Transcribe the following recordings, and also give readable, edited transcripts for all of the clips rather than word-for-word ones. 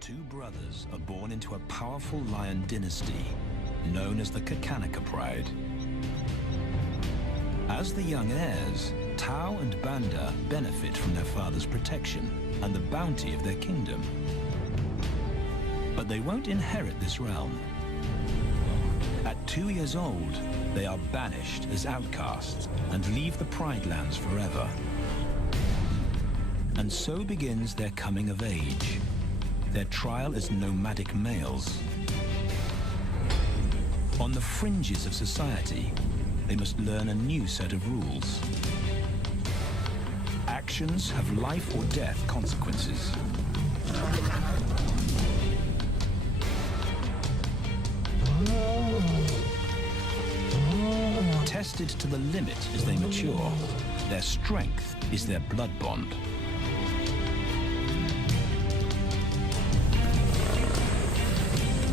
Two brothers are born into a powerful lion dynasty known as the Xakanaka Pride. As the young heirs, Tau and Banda benefit from their father's protection and the bounty of their kingdom. But they won't inherit this realm. At 2 years old, they are banished as outcasts and leave the Pride lands forever. And so begins their coming of age, their trial as nomadic males. On the fringes of society, they must learn a new set of rules. Actions have life or death consequences. Tested to the limit as they mature, their strength is their blood bond.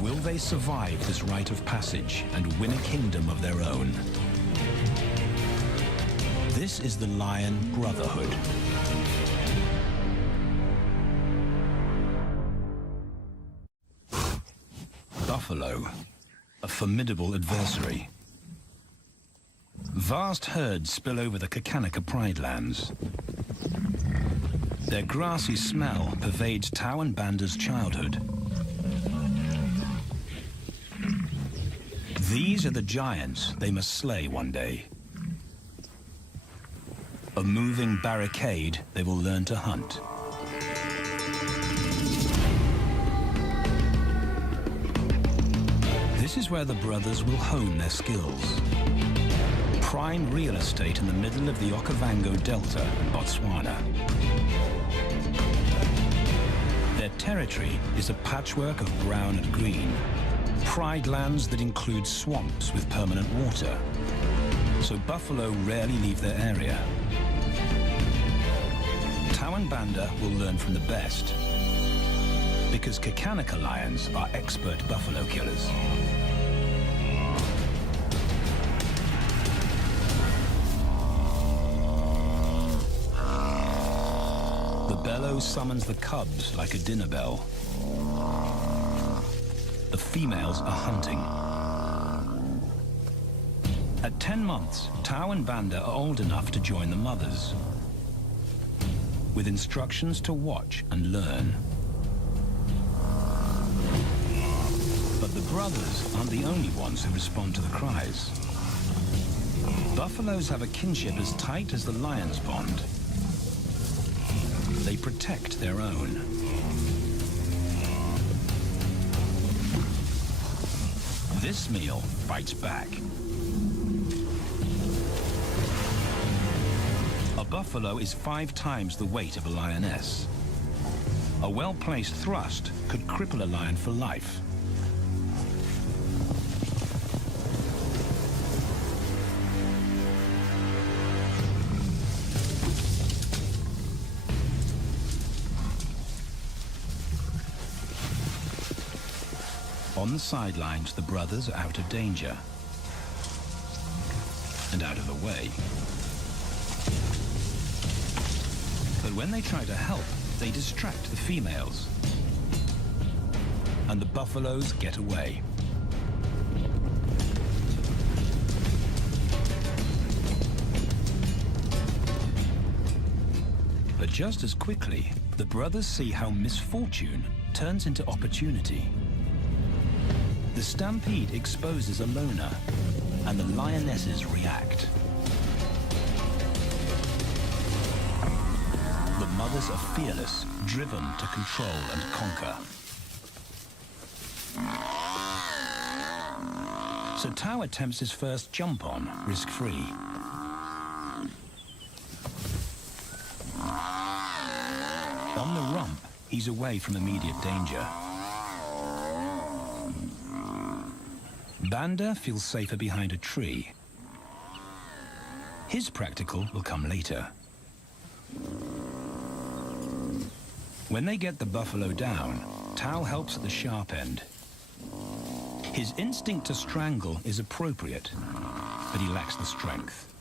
Will they survive this rite of passage and win a kingdom of their own? This is the Lion Brotherhood. Buffalo, a formidable adversary. Vast herds spill over the Xakanaka Pride lands. Their grassy smell pervades Tau and Banda's childhood. These are the giants they must slay one day. A moving barricade they will learn to hunt. This is where the brothers will hone their skills. Prime real estate in the middle of the Okavango Delta, Botswana. Their territory is a patchwork of brown and green. Pride lands that include swamps with permanent water. So buffalo rarely leave their area. Tau and Banda will learn from the best, because Xakanaka lions are expert buffalo killers. The bellow summons the cubs like a dinner bell. The females are hunting. At 10 months, Tau and Banda are old enough to join the mothers, with instructions to watch and learn. But the brothers aren't the only ones who respond to the cries. Buffaloes have a kinship as tight as the lions' bond. They protect their own. This meal fights back. A buffalo is 5 times the weight of a lioness. A well-placed thrust could cripple a lion for life. On the sidelines, the brothers are out of danger and out of the way. But when they try to help, they distract the females, and the buffaloes get away. But just as quickly, the brothers see how misfortune turns into opportunity. The stampede exposes a loner, and the lionesses react. The mothers are fearless, driven to control and conquer. So Tau attempts his first jump on, risk-free. On the rump, he's away from immediate danger. Banda feels safer behind a tree. His practical will come later. When they get the buffalo down, Tao helps at the sharp end. His instinct to strangle is appropriate, but he lacks the strength.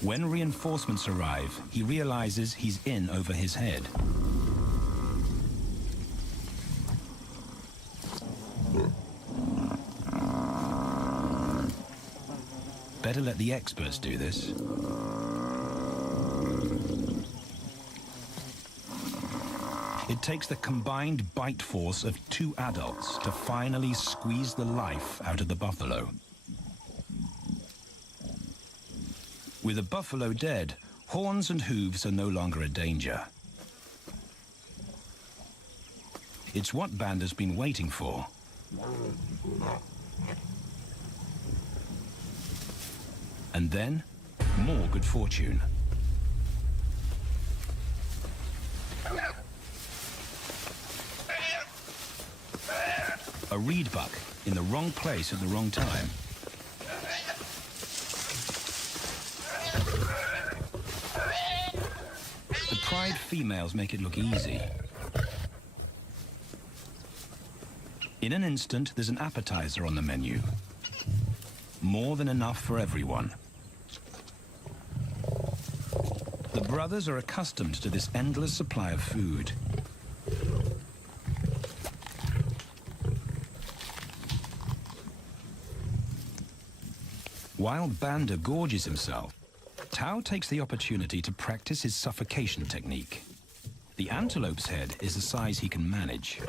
When reinforcements arrive, he realizes he's in over his head. Better let the experts do this. It takes the combined bite force of 2 adults to finally squeeze the life out of the buffalo. With the buffalo dead, horns and hooves are no longer a danger. It's what Banda's been waiting for. And then, more good fortune. A reed buck in the wrong place at the wrong time. The pride females make it look easy. In an instant, there's an appetizer on the menu. More than enough for everyone. The brothers are accustomed to this endless supply of food. While Banda gorges himself, Tao takes the opportunity to practice his suffocation technique. The antelope's head is the size he can manage.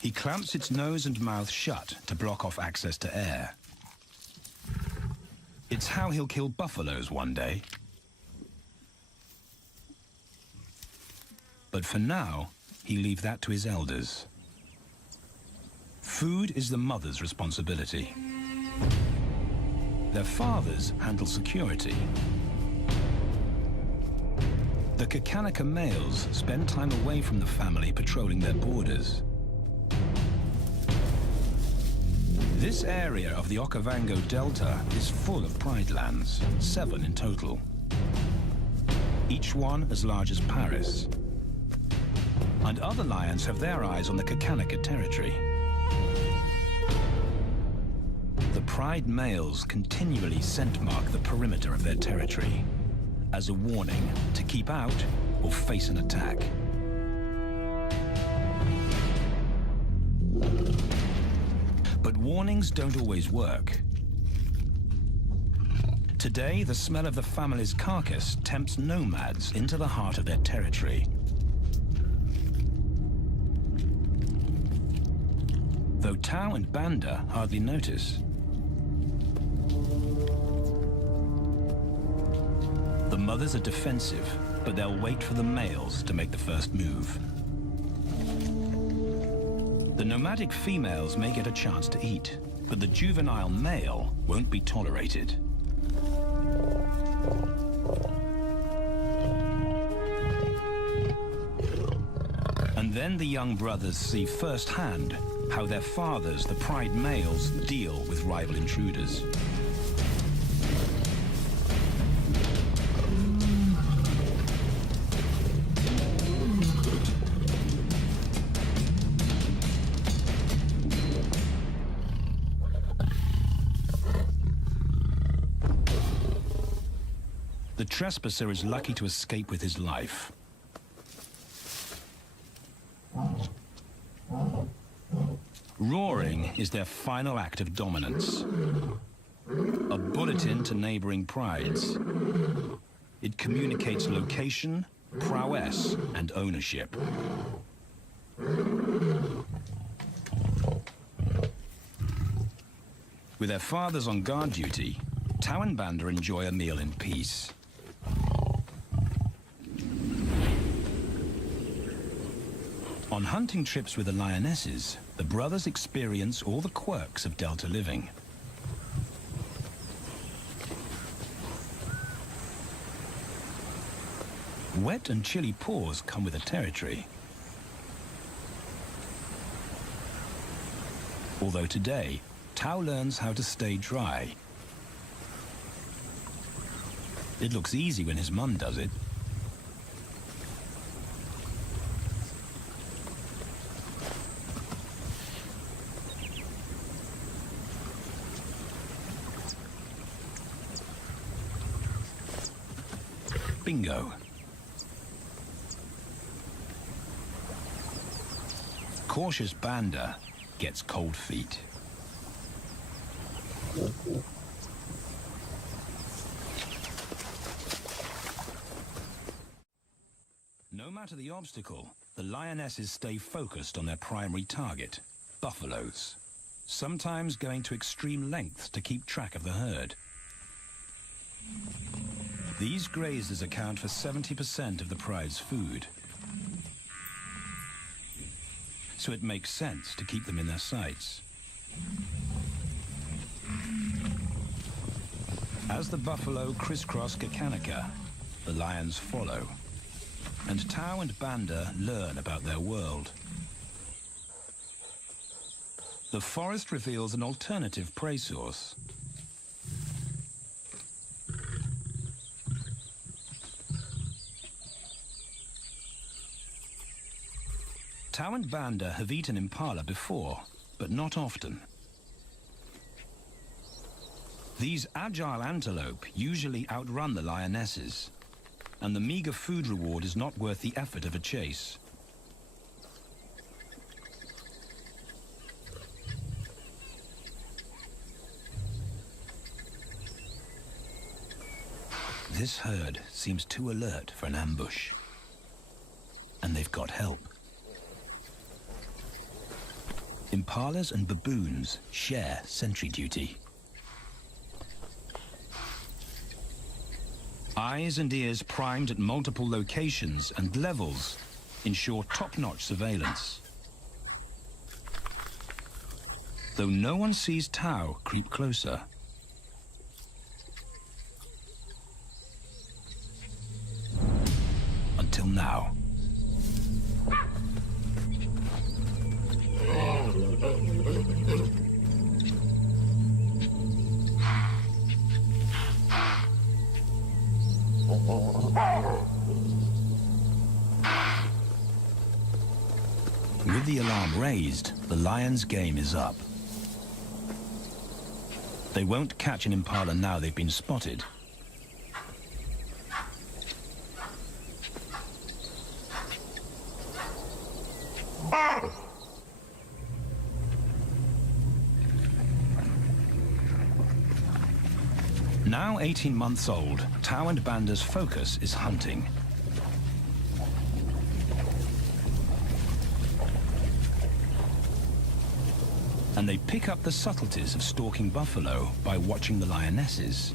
He clamps its nose and mouth shut to block off access to air. It's how he'll kill buffaloes one day. But for now, he leaves that to his elders. Food is the mother's responsibility. Their fathers handle security. The Xakanaka males spend time away from the family patrolling their borders. This area of the Okavango Delta is full of pride lands, 7 in total. Each one as large as Paris. And other lions have their eyes on the Xakanaka territory. The pride males continually scent mark the perimeter of their territory as a warning to keep out or face an attack. But warnings don't always work. Today, the smell of the family's carcass tempts nomads into the heart of their territory. Though Tao and Banda hardly notice. The mothers are defensive, but they'll wait for the males to make the first move. The nomadic females may get a chance to eat, but the juvenile male won't be tolerated. And then the young brothers see firsthand how their fathers, the pride males, deal with rival intruders. The trespasser is lucky to escape with his life. Roaring is their final act of dominance. A bulletin to neighboring prides. It communicates location, prowess, and ownership. With their fathers on guard duty, Tao and Banda enjoy a meal in peace. On hunting trips with the lionesses, the brothers experience all the quirks of Delta living. Wet and chilly paws come with the territory. Although today, Tao learns how to stay dry. It looks easy when his mum does it. Bingo. Cautious Banda gets cold feet. No matter the obstacle, the lionesses stay focused on their primary target, buffaloes, sometimes going to extreme lengths to keep track of the herd. These grazers account for 70% of the pride's food, so it makes sense to keep them in their sights. As the buffalo crisscross Xakanaka, the lions follow, and Tau and Banda learn about their world. The forest reveals an alternative prey source. Tau and Banda have eaten impala before, but not often. These agile antelope usually outrun the lionesses, and the meager food reward is not worth the effort of a chase. This herd seems too alert for an ambush, and they've got help. Impalas and baboons share sentry duty. Eyes and ears primed at multiple locations and levels ensure top-notch surveillance. Though no one sees Tau creep closer. Until now. With the alarm raised, the lions' game is up. They won't catch an impala now they've been spotted. Now 18 months old, Tau and Banda's focus is hunting. And they pick up the subtleties of stalking buffalo by watching the lionesses.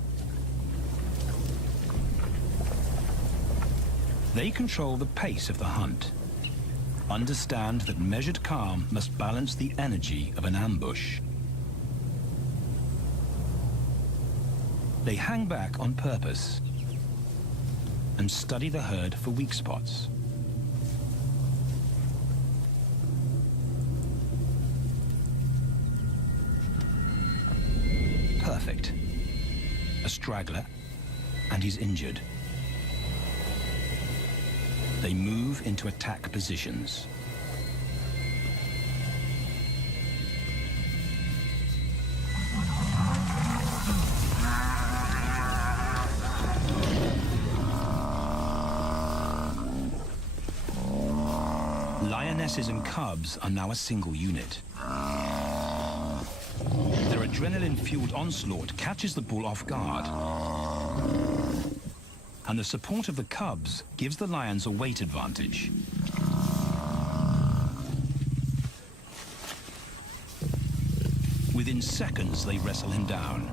They control the pace of the hunt, understand that measured calm must balance the energy of an ambush. They hang back on purpose and study the herd for weak spots. Perfect. A straggler, and he's injured. They move into attack positions. Lionesses and cubs are now a single unit. Their adrenaline-fueled onslaught catches the bull off guard. And the support of the cubs gives the lions a weight advantage. Within seconds, they wrestle him down.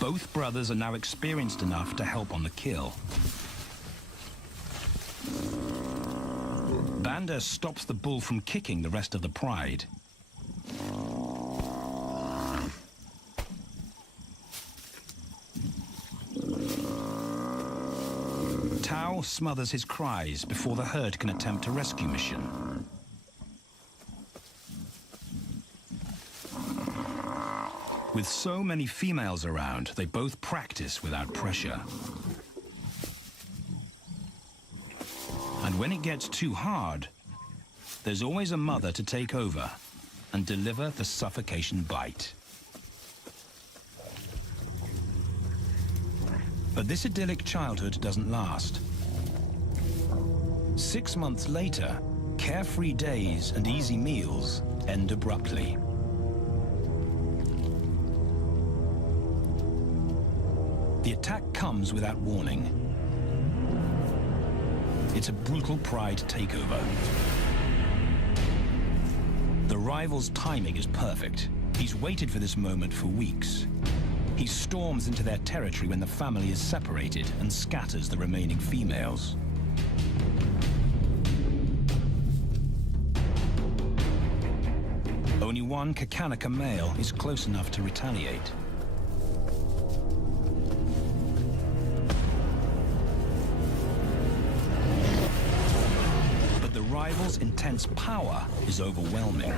Both brothers are now experienced enough to help on the kill. Banda stops the bull from kicking the rest of the pride. Tau smothers his cries before the herd can attempt a rescue mission. With With so many females around, they both practice without pressure. And when it gets too hard, there's always a mother to take over and deliver the suffocation bite. But this idyllic childhood doesn't last. 6 months later, carefree days and easy meals end abruptly. The attack comes without warning. It's a brutal pride takeover. The rival's timing is perfect. He's waited for this moment for weeks. He storms into their territory when the family is separated and scatters the remaining females. Only one Xakanaka male is close enough to retaliate. But the rival's intense power is overwhelming.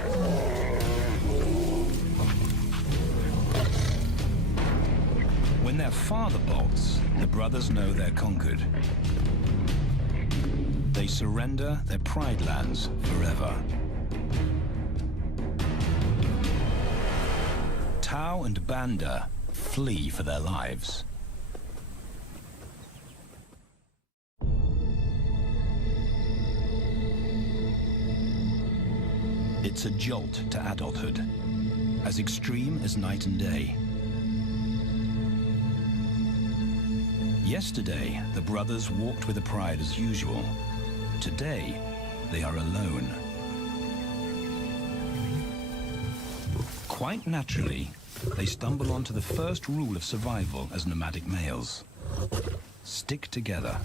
When their father bolts, the brothers know they're conquered. They surrender their pride lands forever. Tao and Banda flee for their lives. It's a jolt to adulthood, as extreme as night and day. Yesterday, the brothers walked with the pride as usual. Today, they are alone. Quite naturally, they stumble onto the first rule of survival as nomadic males. Stick together.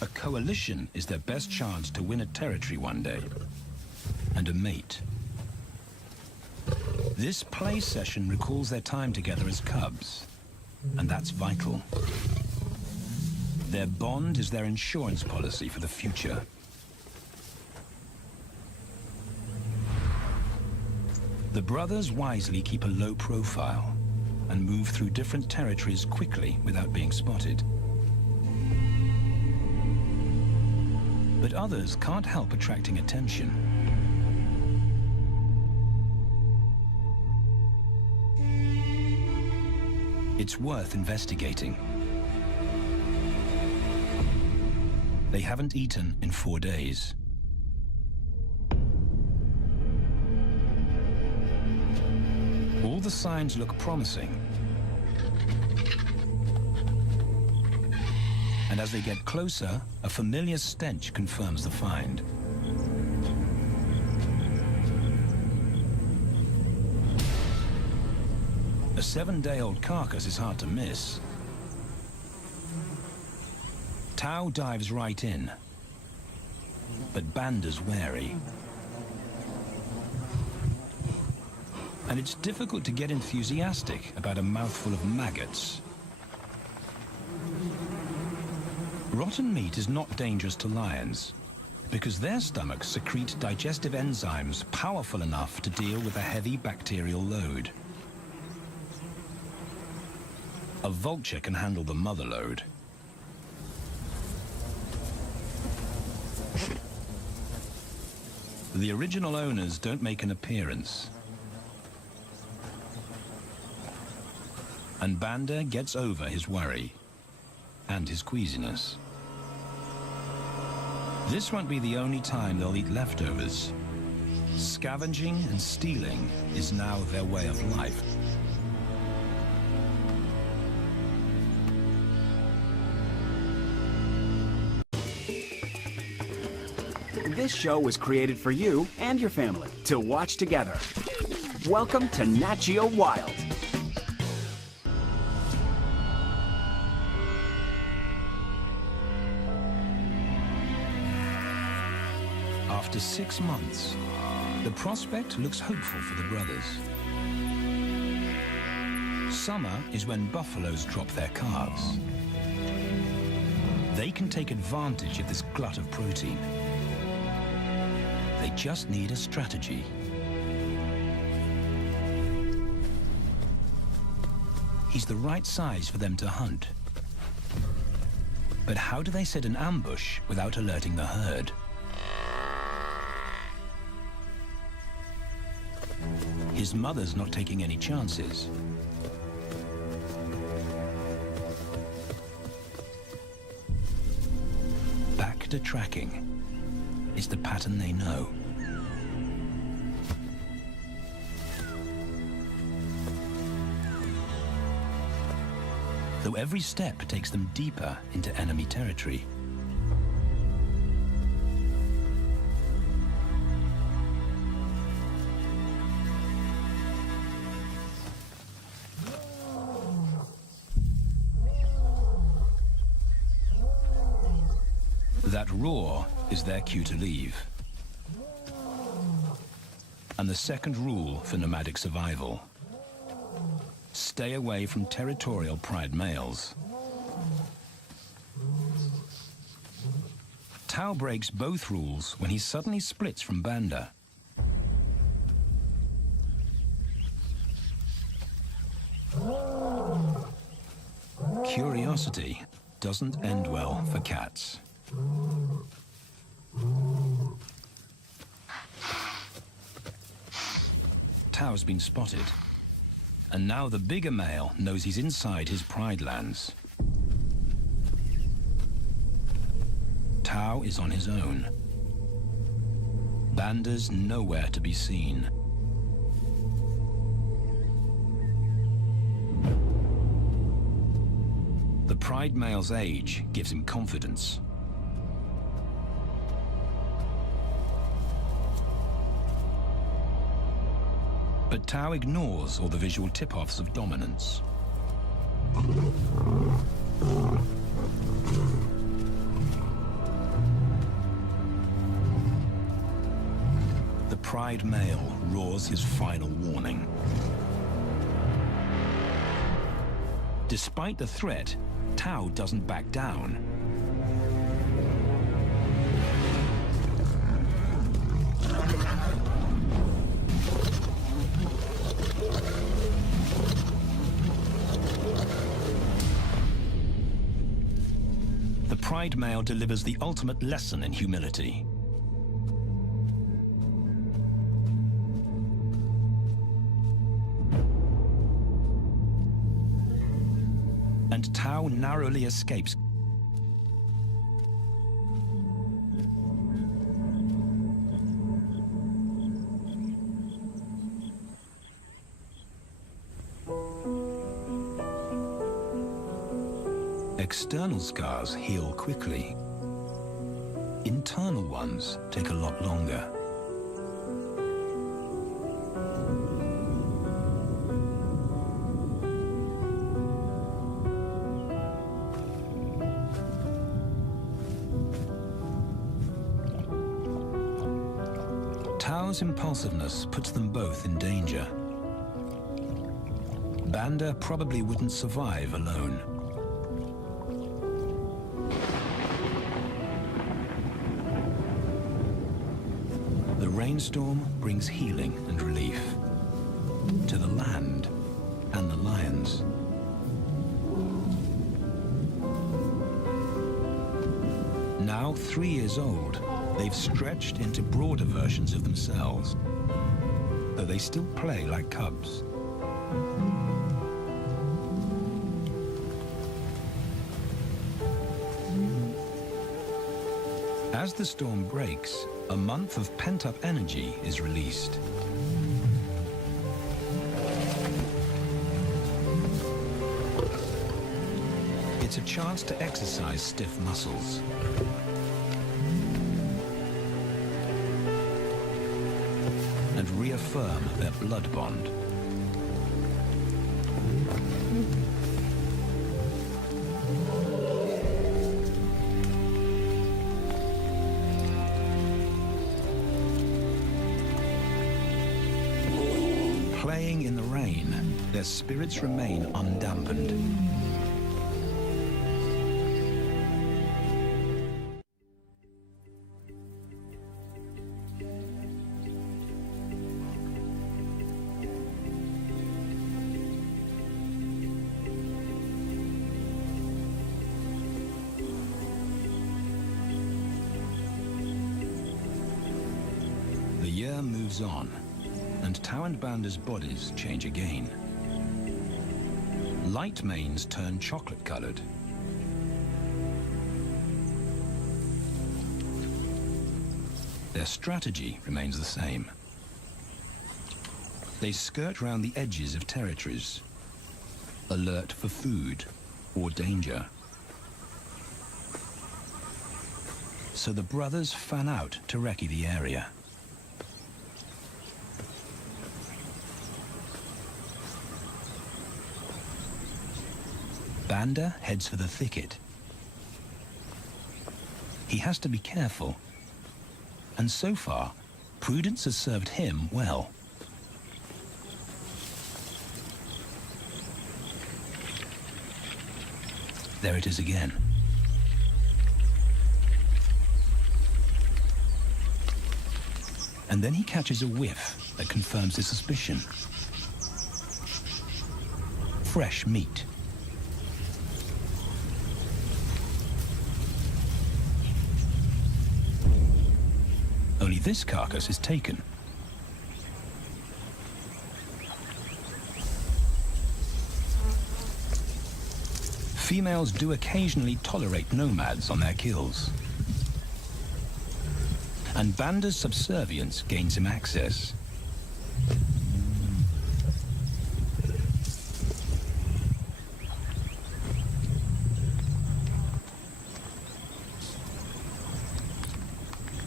A coalition is their best chance to win a territory one day, and a mate. This play session recalls their time together as cubs, and that's vital. Their bond is their insurance policy for the future. The brothers wisely keep a low profile and move through different territories quickly without being spotted. But others can't help attracting attention. It's worth investigating. They haven't eaten in 4 days. All the signs look promising. And as they get closer, a familiar stench confirms the find. A 7-day-old carcass is hard to miss. Tao dives right in, but Banda's wary. And it's difficult to get enthusiastic about a mouthful of maggots. Rotten meat is not dangerous to lions, because their stomachs secrete digestive enzymes powerful enough to deal with a heavy bacterial load. A vulture can handle the mother load. The original owners don't make an appearance. And Banda gets over his worry and his queasiness. This won't be the only time they'll eat leftovers. Scavenging and stealing is now their way of life. This show was created for you and your family to watch together. Welcome to Nat Geo Wild. After 6 months, the prospect looks hopeful for the brothers. Summer is when buffaloes drop their calves. They can take advantage of this glut of protein. They just need a strategy. he's the right size for them to hunt. But how do they set an ambush without alerting the herd? His mother's not taking any chances. Back to tracking. It's the pattern they know. Though every step takes them deeper into enemy territory. That roar is their cue to leave. And the second rule for nomadic survival: stay away from territorial pride males. Tao breaks both rules when he suddenly splits from Banda. Curiosity doesn't end well for cats. Tao's been spotted, and now the bigger male knows he's inside his pride lands. Tao is on his own. Banda's nowhere to be seen. The pride male's age gives him confidence. But Tao ignores all the visual tip-offs of dominance. The pride male roars his final warning. Despite the threat, Tao doesn't back down. The pride male delivers the ultimate lesson in humility. And Tao narrowly escapes. External scars heal quickly. Internal ones take a lot longer. Tao's impulsiveness puts them both in danger. Banda probably wouldn't survive alone. The rainstorm brings healing and relief to the land and the lions. Now 3 years old, they've stretched into broader versions of themselves, though they still play like cubs. As the storm breaks, a month of pent-up energy is released. It's a chance to exercise stiff muscles. And reaffirm their blood bond. Playing in the rain, their spirits remain undampened. year moves on, and Tau and Banda's bodies change again. Light manes turn chocolate-colored. Their strategy remains the same. They skirt round the edges of territories, alert for food or danger. So the brothers fan out to recce the area. Banda heads for the thicket. He has to be careful, and so far, prudence has served him well. There it is again. And then he catches a whiff that confirms his suspicion. Fresh meat. Only this carcass is taken. Females do occasionally tolerate nomads on their kills. And Banda's subservience gains him access.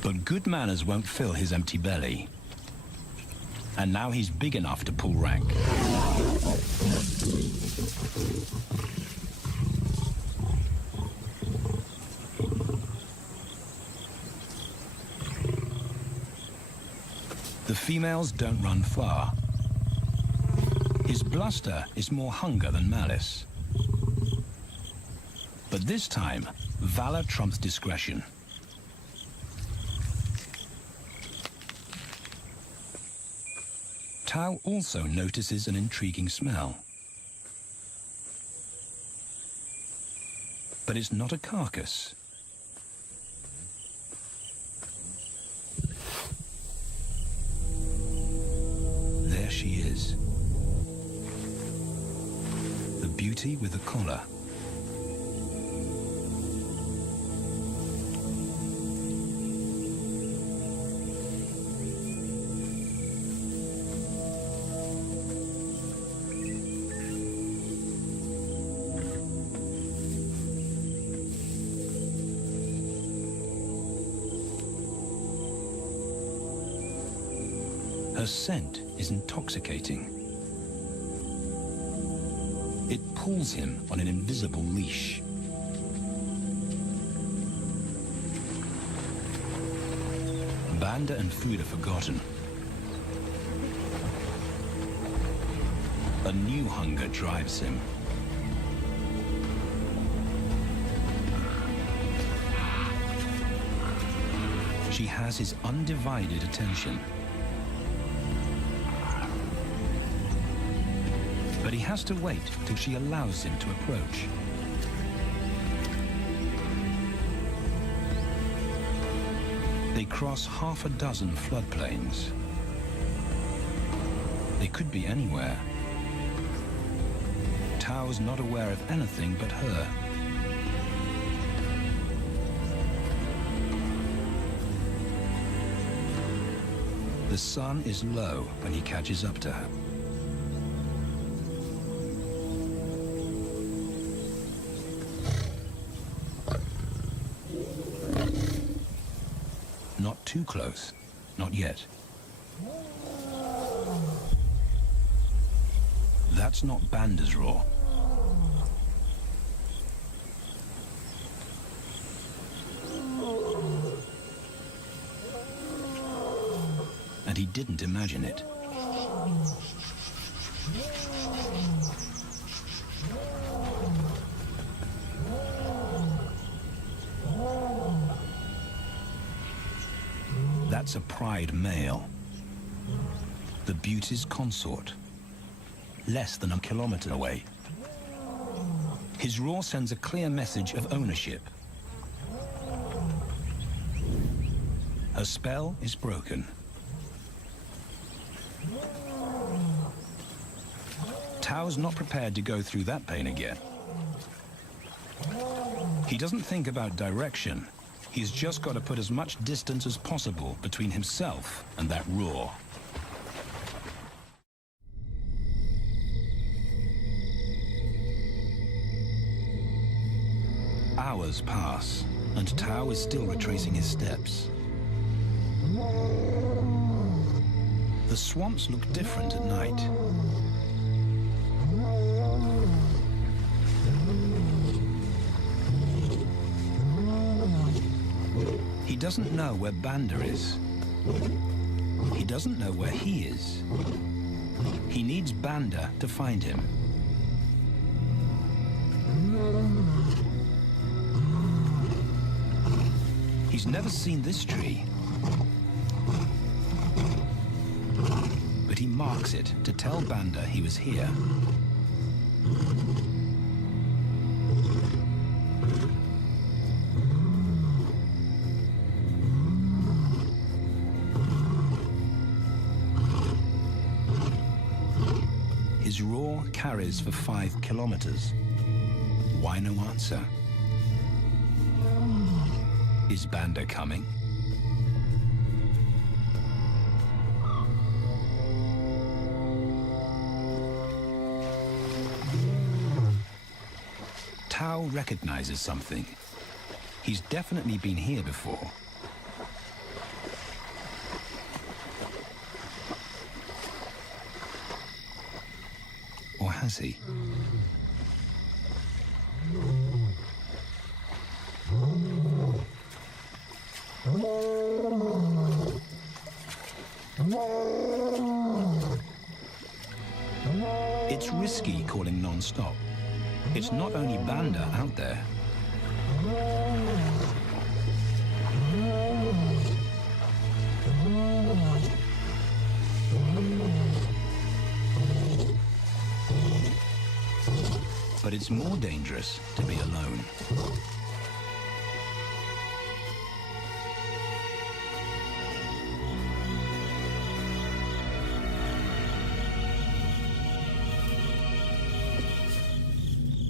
But good manners won't fill his empty belly. And now he's big enough to pull rank. The females don't run far. His bluster is more hunger than malice. But this time, valor trumps discretion. Tau also notices an intriguing smell. But it's not a carcass. There she is. The beauty with the collar. Her scent is intoxicating. It pulls him on an invisible leash. Banda and food are forgotten. A new hunger drives him. She has his undivided attention. But he has to wait till she allows him to approach. They cross half a dozen floodplains. They could be anywhere. Tau's not aware of anything but her. The sun is low when he catches up to her. Not too close, not yet. That's not Banda's roar. And he didn't imagine it. That's a pride male. The beauty's consort. Less than a kilometer away. His roar sends a clear message of ownership. Her spell is broken. Tao's not prepared to go through that pain again. He doesn't think about direction. He's just got to put as much distance as possible between himself and that roar. Hours pass, and Tao is still retracing his steps. The swamps look different at night. He doesn't know where Banda is. He doesn't know where he is. He needs Banda to find him. He's never seen this tree, but he marks it to tell Banda he was here. His roar carries for 5 kilometers. Why no answer? Is Banda coming? Tao recognizes something. He's definitely been here before. Or has he? It's risky calling non-stop. It's not only Banda out there. But it's more dangerous to be alone.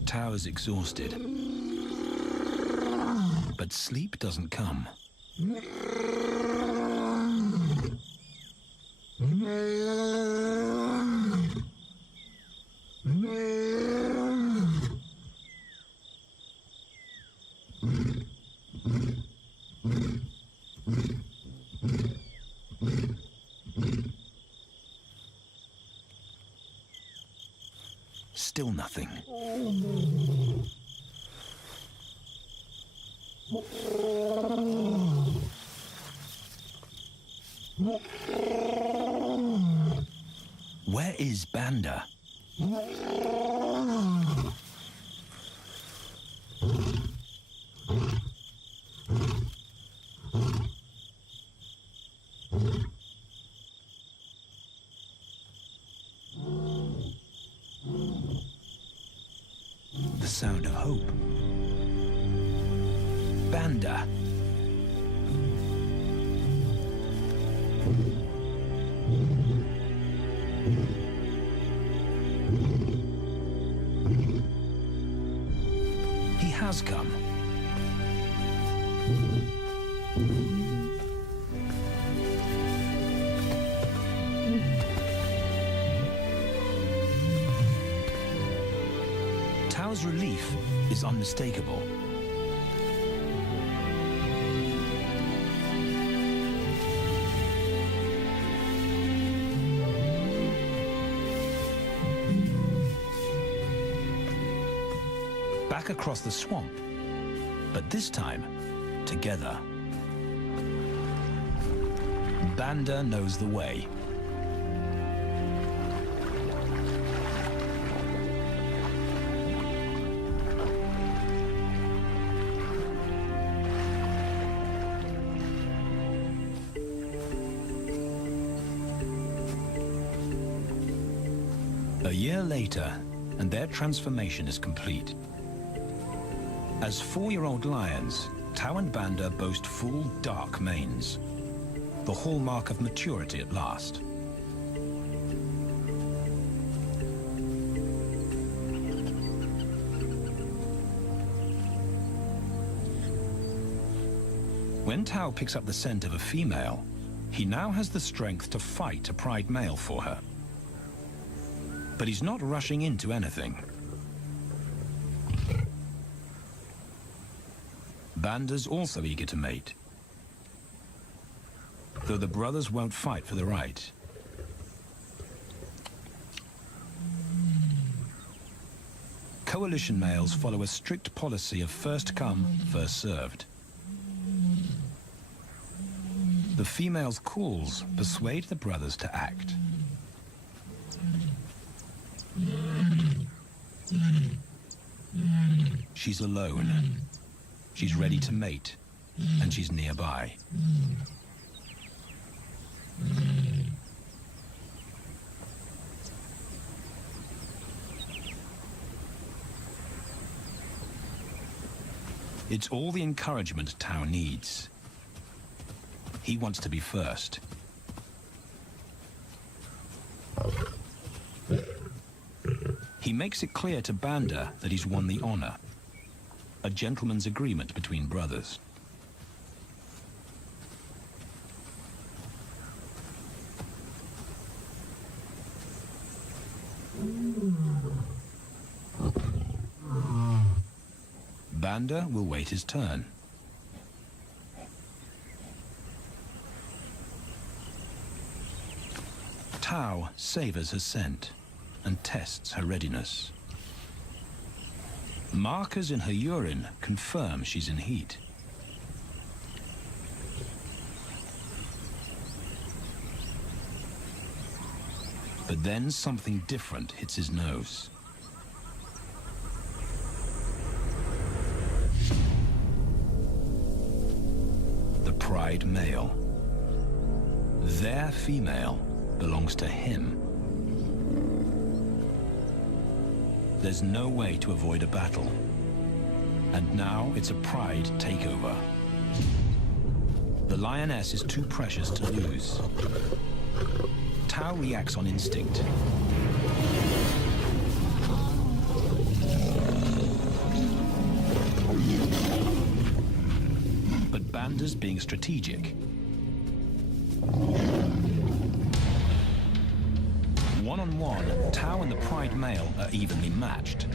Tao is exhausted, but sleep doesn't come. Still nothing. Where is Banda? The sound of hope. Banda. He has come. Tao's relief is unmistakable. Back across the swamp, but this time, together. Banda knows the way. A year later, and their transformation is complete. As 4-year-old lions, Tao and Banda boast full, dark manes, the hallmark of maturity at last. When Tao picks up the scent of a female, he now has the strength to fight a pride male for her. But he's not rushing into anything. Banda's also eager to mate, though the brothers won't fight for the right. Coalition males follow a strict policy of first come, first served. The female's calls persuade the brothers to act. She's alone. She's ready to mate, and she's nearby. It's all the encouragement Tao needs. He wants to be first. He makes it clear to Banda that he's won the honor, a gentleman's agreement between brothers. Banda will wait his turn. Tao savors her scent and tests her readiness. Markers in her urine confirm she's in heat. But then something different hits his nose. The pride male. Their female belongs to him. There's no way to avoid a battle. And now it's a pride takeover. The lioness is too precious to lose. Tao reacts on instinct. But Banda's being strategic. One-on-one, Tao and the pride male are evenly matched.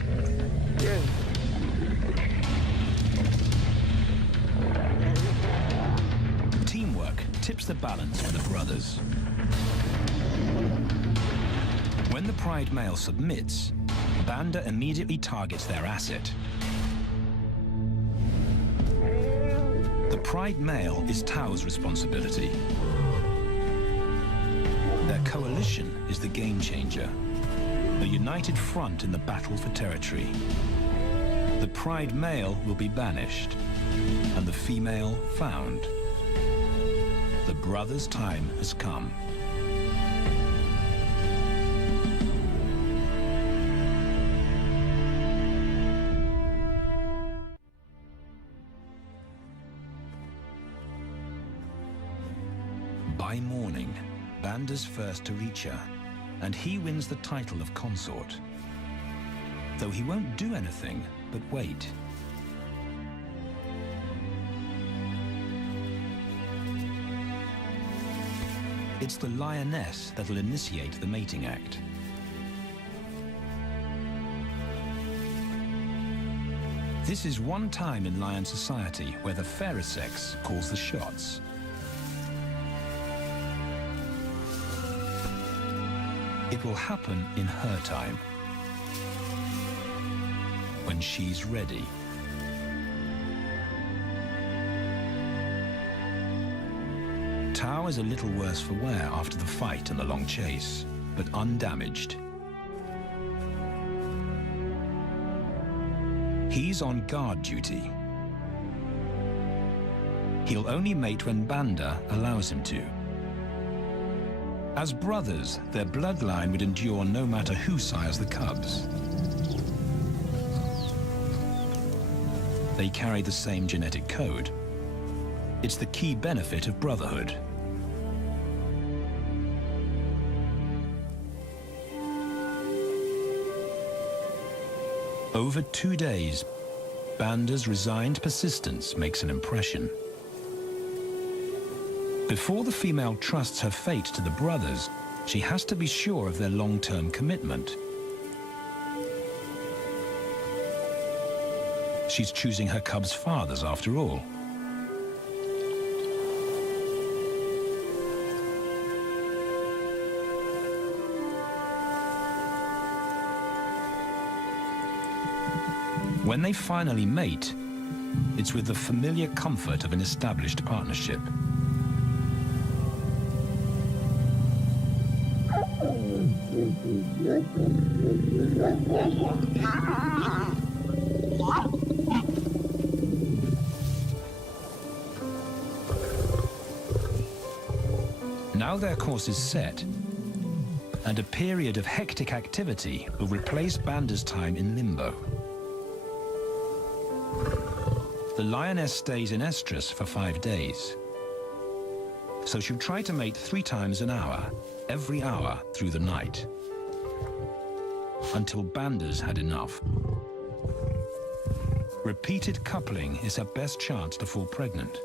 Teamwork tips the balance for the brothers. When the pride male submits, Banda immediately targets their asset. The pride male is Tao's responsibility. Their coalition is the game changer, a united front in the battle for territory. The pride male will be banished, and the female found. The brothers' time has come. By morning, Banda's first to reach her, and he wins the title of consort. Though he won't do anything but wait. It's the lioness that will initiate the mating act. This is one time in lion society where the fairer sex calls the shots. It will happen in her time, when she's ready. Tao is a little worse for wear after the fight and the long chase, but undamaged. He's on guard duty. He'll only mate when Banda allows him to. As brothers, their bloodline would endure no matter who sires the cubs. They carry the same genetic code. It's the key benefit of Brotherhood. Over 2 days, Banda's resigned persistence makes an impression. Before the female trusts her fate to the brothers, she has to be sure of their long-term commitment. She's choosing her cubs' fathers after all. When they finally mate, it's with the familiar comfort of an established partnership. Now their course is set, and a period of hectic activity will replace Banda's time in limbo. The lioness stays in estrus for 5 days, so she'll try to mate 3 times an hour, every hour through the night, until Banda's had enough. Repeated coupling is her best chance to fall pregnant.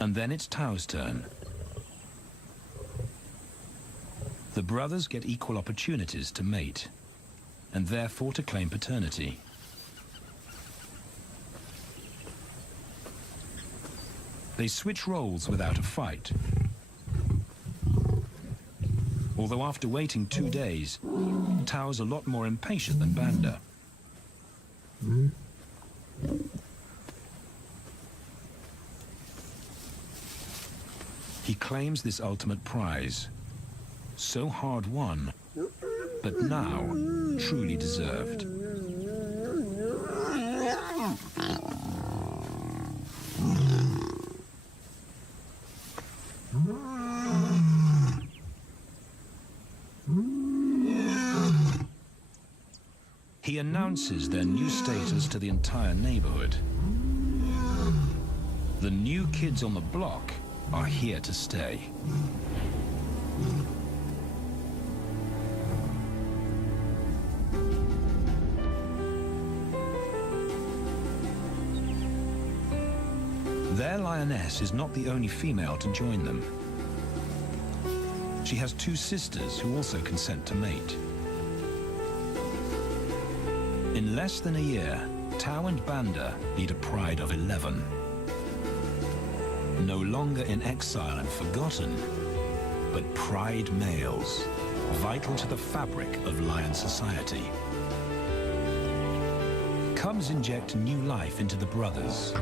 And then it's Tau's turn. The brothers get equal opportunities to mate, and therefore to claim paternity. They switch roles without a fight. Although after waiting 2 days, Tau's a lot more impatient than Banda. He claims this ultimate prize, so hard won, but now truly deserved. He announces their new status to the entire neighborhood. The new kids on the block are here to stay. Their lioness is not the only female to join them. She has 2 sisters who also consent to mate. In less than a year, Tau and Banda lead a pride of 11. No longer in exile and forgotten, but pride males, vital to the fabric of lion society. Cubs inject new life into the brothers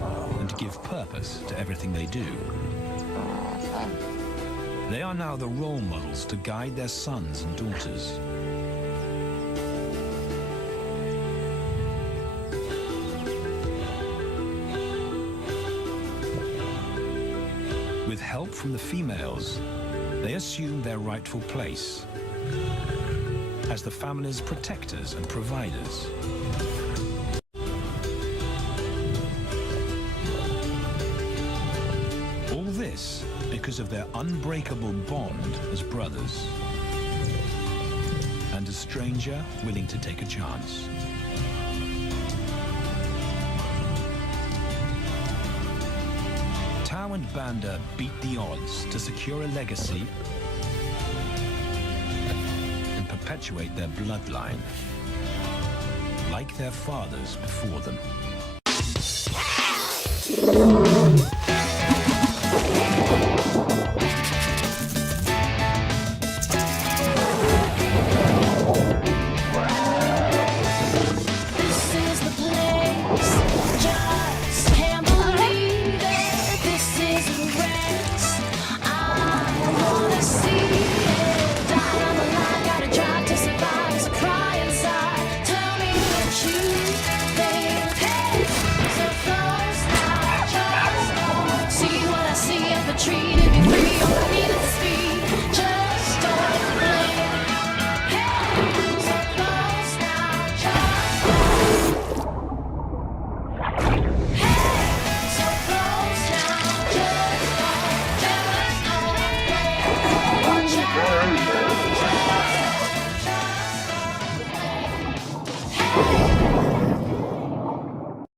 and give purpose to everything they do. They are now the role models to guide their sons and daughters. With help from the females, they assume their rightful place as the family's protectors and providers. All this because of their unbreakable bond as brothers, and a stranger willing to take a chance. Tau and Banda beat the odds to secure a legacy and perpetuate their bloodline, like their fathers before them.